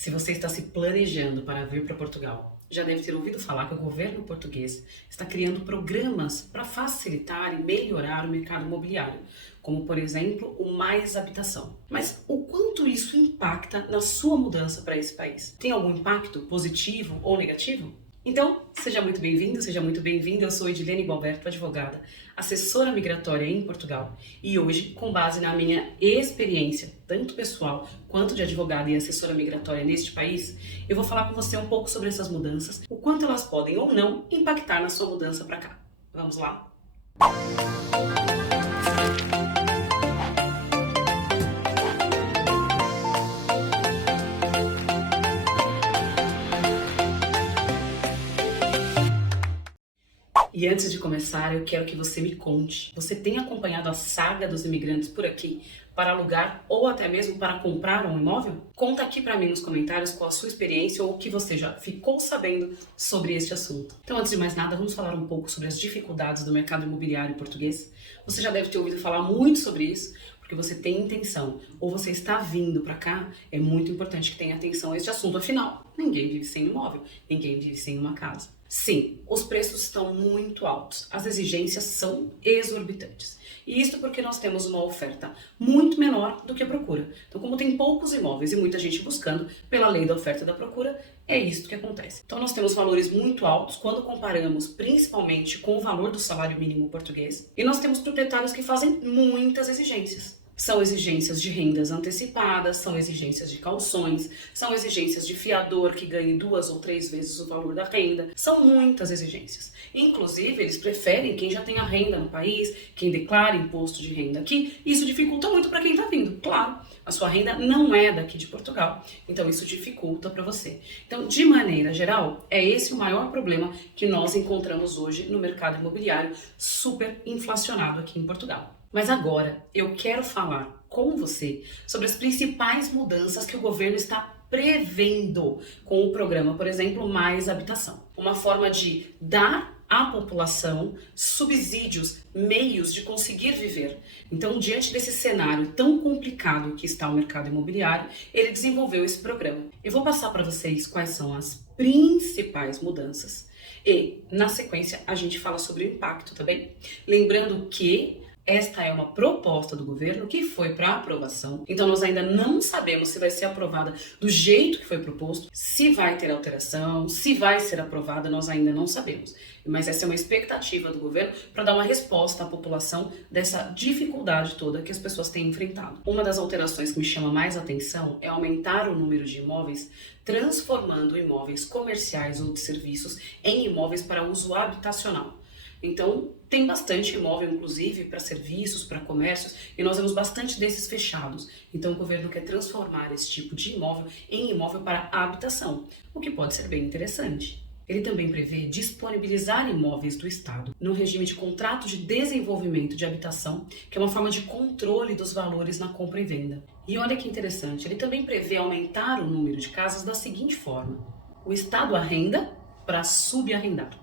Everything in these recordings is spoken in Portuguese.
Se você está se planejando para vir para Portugal, já deve ter ouvido falar que o governo português está criando programas para facilitar e melhorar o mercado imobiliário, como por exemplo o Mais Habitação. Mas o quanto isso impacta na sua mudança para esse país? Tem algum impacto positivo ou negativo? Então, seja muito bem-vindo, seja muito bem-vinda. Eu sou Edilene Gualberto, advogada, assessora migratória em Portugal. E hoje, com base na minha experiência, tanto pessoal quanto de advogada e assessora migratória neste país, eu vou falar com você um pouco sobre essas mudanças, o quanto elas podem ou não impactar na sua mudança para cá. Vamos lá? E antes de começar, eu quero que você me conte. Você tem acompanhado a saga dos imigrantes por aqui para alugar ou até mesmo para comprar um imóvel? Conta aqui para mim nos comentários qual a sua experiência ou o que você já ficou sabendo sobre este assunto. Então, antes de mais nada, vamos falar um pouco sobre as dificuldades do mercado imobiliário português. Você já deve ter ouvido falar muito sobre isso, porque você tem intenção ou você está vindo para cá. É muito importante que tenha atenção a este assunto. Afinal, ninguém vive sem imóvel, ninguém vive sem uma casa. Sim, os preços estão muito altos, as exigências são exorbitantes. E isso porque nós temos uma oferta muito menor do que a procura. Então, como tem poucos imóveis e muita gente buscando, pela lei da oferta e da procura, é isso que acontece. Então, nós temos valores muito altos quando comparamos principalmente com o valor do salário mínimo português. E nós temos proprietários que fazem muitas exigências. São exigências de rendas antecipadas, são exigências de calções, são exigências de fiador que ganhe 2 ou 3 vezes o valor da renda. São muitas exigências. Inclusive, eles preferem quem já tenha renda no país, quem declara imposto de renda aqui. Isso dificulta muito para quem está vindo. Claro, a sua renda não é daqui de Portugal, então isso dificulta para você. Então, de maneira geral, é esse o maior problema que nós encontramos hoje no mercado imobiliário super inflacionado aqui em Portugal. Mas agora eu quero falar com você sobre as principais mudanças que o governo está prevendo com o programa, por exemplo, Mais Habitação. Uma forma de dar à população subsídios, meios de conseguir viver. Então, diante desse cenário tão complicado que está o mercado imobiliário, ele desenvolveu esse programa. Eu vou passar para vocês quais são as principais mudanças e, na sequência, a gente fala sobre o impacto também. Lembrando que esta é uma proposta do governo que foi para aprovação, então nós ainda não sabemos se vai ser aprovada do jeito que foi proposto, se vai ter alteração, se vai ser aprovada, nós ainda não sabemos. Mas essa é uma expectativa do governo para dar uma resposta à população dessa dificuldade toda que as pessoas têm enfrentado. Uma das alterações que me chama mais atenção é aumentar o número de imóveis, transformando imóveis comerciais ou de serviços em imóveis para uso habitacional. Então, tem bastante imóvel, inclusive, para serviços, para comércios, e nós vemos bastante desses fechados. Então, o governo quer transformar esse tipo de imóvel em imóvel para habitação, o que pode ser bem interessante. Ele também prevê disponibilizar imóveis do Estado no regime de contrato de desenvolvimento de habitação, que é uma forma de controle dos valores na compra e venda. E olha que interessante, ele também prevê aumentar o número de casas da seguinte forma: o Estado arrenda para subarrendar.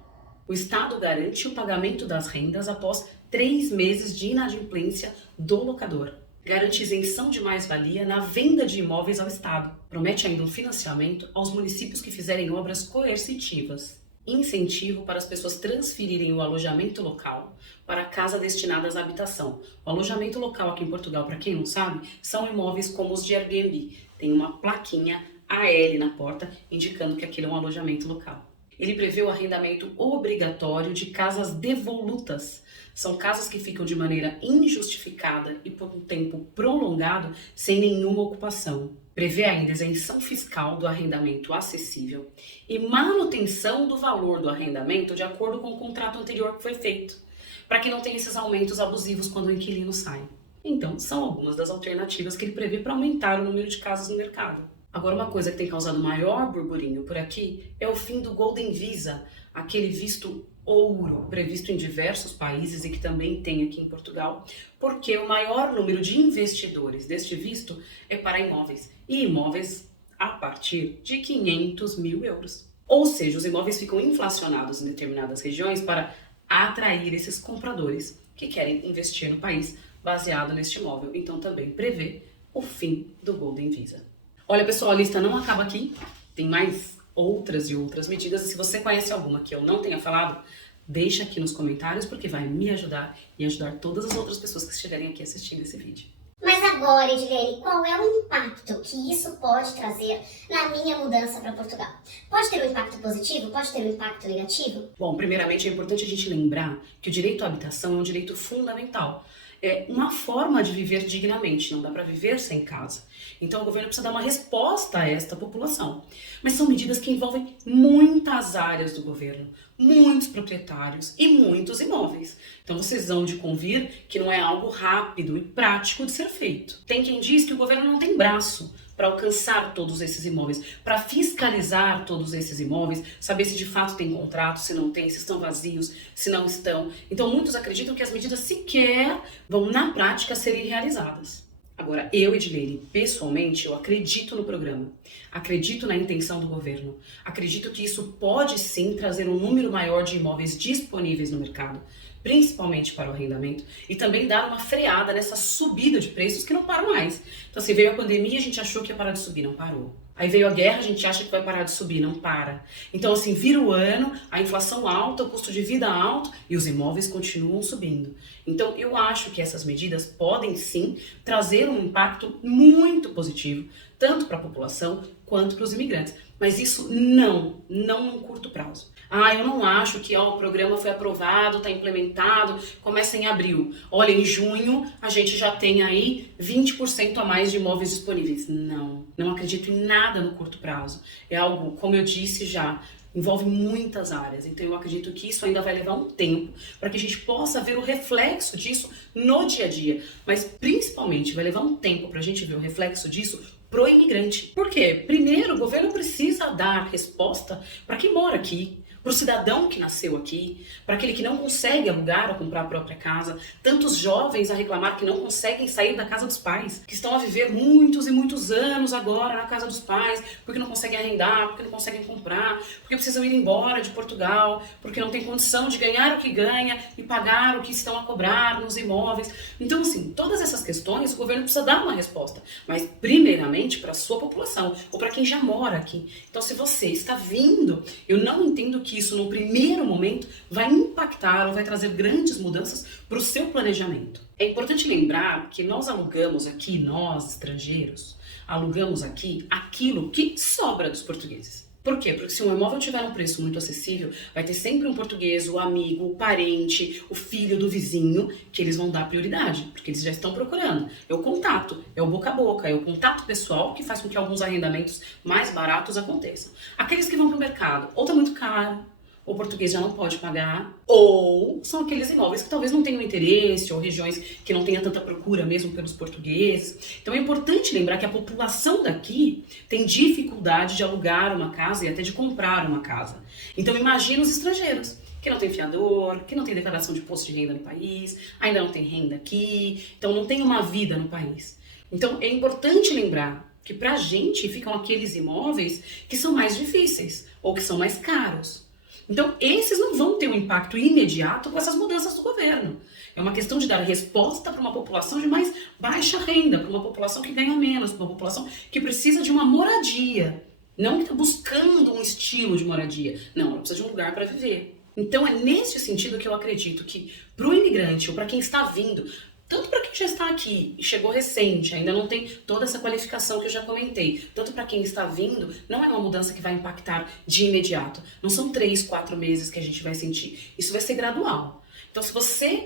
O Estado garante o pagamento das rendas após 3 meses de inadimplência do locador. Garante isenção de mais-valia na venda de imóveis ao Estado. Promete ainda um financiamento aos municípios que fizerem obras coercitivas. Incentivo para as pessoas transferirem o alojamento local para casa destinadas à habitação. O alojamento local aqui em Portugal, para quem não sabe, são imóveis como os de Airbnb. Tem uma plaquinha AL na porta indicando que aquele é um alojamento local. Ele prevê o arrendamento obrigatório de casas devolutas. São casas que ficam de maneira injustificada e por um tempo prolongado sem nenhuma ocupação. Prevê ainda isenção fiscal do arrendamento acessível e manutenção do valor do arrendamento de acordo com o contrato anterior que foi feito, para que não tenha esses aumentos abusivos quando o inquilino sai. Então, são algumas das alternativas que ele prevê para aumentar o número de casas no mercado. Agora, uma coisa que tem causado maior burburinho por aqui é o fim do Golden Visa, aquele visto ouro previsto em diversos países e que também tem aqui em Portugal, porque o maior número de investidores deste visto é para imóveis, e imóveis a partir de 500 mil euros. Ou seja, os imóveis ficam inflacionados em determinadas regiões para atrair esses compradores que querem investir no país baseado neste imóvel. Então também prevê o fim do Golden Visa. Olha, pessoal, a lista não acaba aqui. Tem mais outras e outras medidas. E se você conhece alguma que eu não tenha falado, deixa aqui nos comentários, porque vai me ajudar e ajudar todas as outras pessoas que estiverem aqui assistindo esse vídeo. Mas agora, Edilene, qual é o impacto que isso pode trazer na minha mudança para Portugal? Pode ter um impacto positivo? Pode ter um impacto negativo? Bom, primeiramente é importante a gente lembrar que o direito à habitação é um direito fundamental. É uma forma de viver dignamente, não dá para viver sem casa. Então o governo precisa dar uma resposta a esta população. Mas são medidas que envolvem muitas áreas do governo, muitos proprietários e muitos imóveis. Então vocês vão de convir que não é algo rápido e prático de ser feito. Tem quem diz que o governo não tem braço para alcançar todos esses imóveis, para fiscalizar todos esses imóveis, saber se de fato tem contrato, se não tem, se estão vazios, se não estão. Então muitos acreditam que as medidas sequer vão na prática serem realizadas. Agora, eu, Edilene, pessoalmente, eu acredito no programa, acredito na intenção do governo, acredito que isso pode sim trazer um número maior de imóveis disponíveis no mercado, principalmente para o arrendamento, e também dar uma freada nessa subida de preços que não param mais. Então, assim, veio a pandemia, a gente achou que ia parar de subir, não parou. Aí veio a guerra, a gente acha que vai parar de subir, não para. Então, assim, vira o ano, a inflação alta, o custo de vida alto e os imóveis continuam subindo. Então, eu acho que essas medidas podem sim trazer um impacto muito positivo, tanto para a população quanto para os imigrantes. Mas isso não num curto prazo. Eu não acho que o programa foi aprovado, está implementado, começa em abril. Olha, em junho a gente já tem aí 20% a mais de imóveis disponíveis. Não acredito em nada no curto prazo. É algo, como eu disse já, envolve muitas áreas. Então eu acredito que isso ainda vai levar um tempo para que a gente possa ver o reflexo disso no dia a dia. Mas principalmente vai levar um tempo para a gente ver o reflexo disso pro imigrante. Por quê? Primeiro, o governo precisa dar resposta para quem mora aqui, para o cidadão que nasceu aqui, para aquele que não consegue alugar ou comprar a própria casa, tantos jovens a reclamar que não conseguem sair da casa dos pais, que estão a viver muitos e muitos anos agora na casa dos pais, porque não conseguem arrendar, porque não conseguem comprar, porque precisam ir embora de Portugal, porque não tem condição de ganhar o que ganha e pagar o que estão a cobrar nos imóveis. Então, assim, todas essas questões o governo precisa dar uma resposta, mas primeiramente para a sua população, ou para quem já mora aqui. Então, se você está vindo, eu não entendo que isso no primeiro momento vai impactar ou vai trazer grandes mudanças para o seu planejamento. É importante lembrar que nós alugamos aqui, nós estrangeiros, alugamos aqui aquilo que sobra dos portugueses. Por quê? Porque se um imóvel tiver um preço muito acessível, vai ter sempre um português, o amigo, o parente, o filho do vizinho, que eles vão dar prioridade, porque eles já estão procurando. É o contato, é o boca a boca, é o contato pessoal que faz com que alguns arrendamentos mais baratos aconteçam. Aqueles que vão para o mercado, ou está muito caro, o português já não pode pagar, ou são aqueles imóveis que talvez não tenham interesse, ou regiões que não tenha tanta procura mesmo pelos portugueses. Então é importante lembrar que a população daqui tem dificuldade de alugar uma casa e até de comprar uma casa. Então imagina os estrangeiros, que não tem fiador, que não tem declaração de imposto de renda no país, ainda não tem renda aqui, então não tem uma vida no país. Então é importante lembrar que pra gente ficam aqueles imóveis que são mais difíceis, ou que são mais caros. Então, esses não vão ter um impacto imediato com essas mudanças do governo. É uma questão de dar resposta para uma população de mais baixa renda, para uma população que ganha menos, para uma população que precisa de uma moradia. Não que está buscando um estilo de moradia. Não, ela precisa de um lugar para viver. Então, é nesse sentido que eu acredito que para o imigrante ou para quem está vindo, tanto para quem já está aqui e chegou recente, ainda não tem toda essa qualificação que eu já comentei, tanto para quem está vindo, não é uma mudança que vai impactar de imediato. Não são 3, 4 meses que a gente vai sentir. Isso vai ser gradual. Então, se você,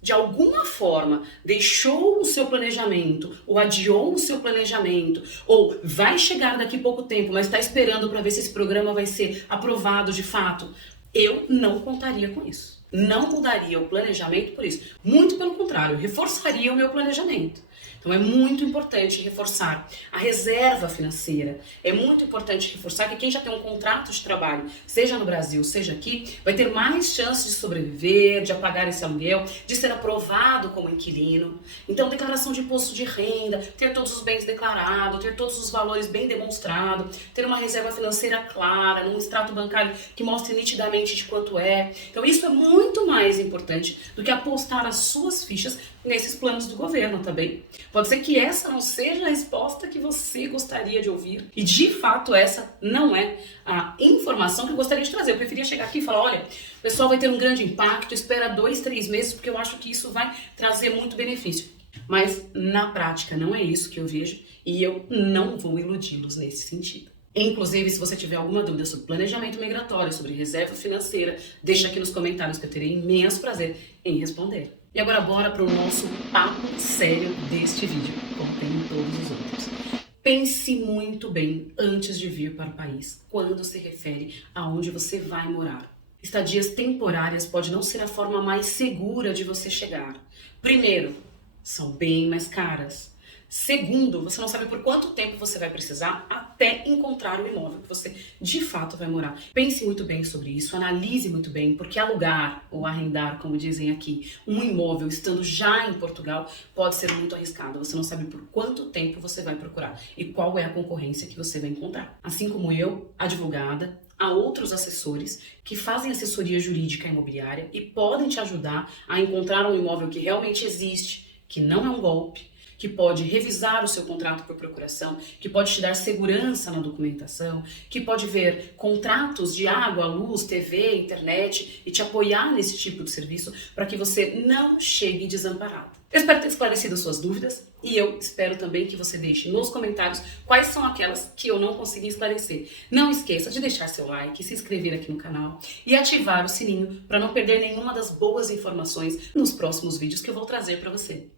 de alguma forma, deixou o seu planejamento, ou adiou o seu planejamento, ou vai chegar daqui a pouco tempo, mas está esperando para ver se esse programa vai ser aprovado de fato, eu não contaria com isso. Não mudaria o planejamento por isso. Muito pelo contrário, reforçaria o meu planejamento. Então é muito importante reforçar a reserva financeira. É muito importante reforçar que quem já tem um contrato de trabalho, seja no Brasil, seja aqui, vai ter mais chances de sobreviver, de pagar esse aluguel, de ser aprovado como inquilino. Então, declaração de imposto de renda, ter todos os bens declarados, ter todos os valores bem demonstrados, ter uma reserva financeira clara, num extrato bancário que mostre nitidamente de quanto é. Então, isso é muito mais importante do que apostar as suas fichas nesses planos do governo também. Pode ser que essa não seja a resposta que você gostaria de ouvir. E de fato essa não é a informação que eu gostaria de trazer. Eu preferia chegar aqui e falar, olha, o pessoal vai ter um grande impacto, espera 2, 3 meses, porque eu acho que isso vai trazer muito benefício. Mas na prática não é isso que eu vejo e eu não vou iludi-los nesse sentido. Inclusive, se você tiver alguma dúvida sobre planejamento migratório, sobre reserva financeira, deixa aqui nos comentários que eu terei imenso prazer em responder. E agora bora para o nosso papo sério deste vídeo, como tem em todos os outros. Pense muito bem antes de vir para o país, quando se refere aonde você vai morar. Estadias temporárias pode não ser a forma mais segura de você chegar. Primeiro, são bem mais caras. Segundo, você não sabe por quanto tempo você vai precisar até encontrar o imóvel que você de fato vai morar. Pense muito bem sobre isso, analise muito bem, porque alugar ou arrendar, como dizem aqui, um imóvel estando já em Portugal pode ser muito arriscado. Você não sabe por quanto tempo você vai procurar e qual é a concorrência que você vai encontrar. Assim como eu, advogada, há outros assessores que fazem assessoria jurídica imobiliária e podem te ajudar a encontrar um imóvel que realmente existe, que não é um golpe, que pode revisar o seu contrato por procuração, que pode te dar segurança na documentação, que pode ver contratos de água, luz, TV, internet e te apoiar nesse tipo de serviço para que você não chegue desamparado. Eu espero ter esclarecido suas dúvidas e eu espero também que você deixe nos comentários quais são aquelas que eu não consegui esclarecer. Não esqueça de deixar seu like, se inscrever aqui no canal e ativar o sininho para não perder nenhuma das boas informações nos próximos vídeos que eu vou trazer para você.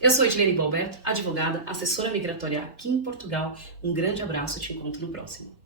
Eu sou Edilene Balberto, advogada, assessora migratória aqui em Portugal. Um grande abraço e te encontro no próximo.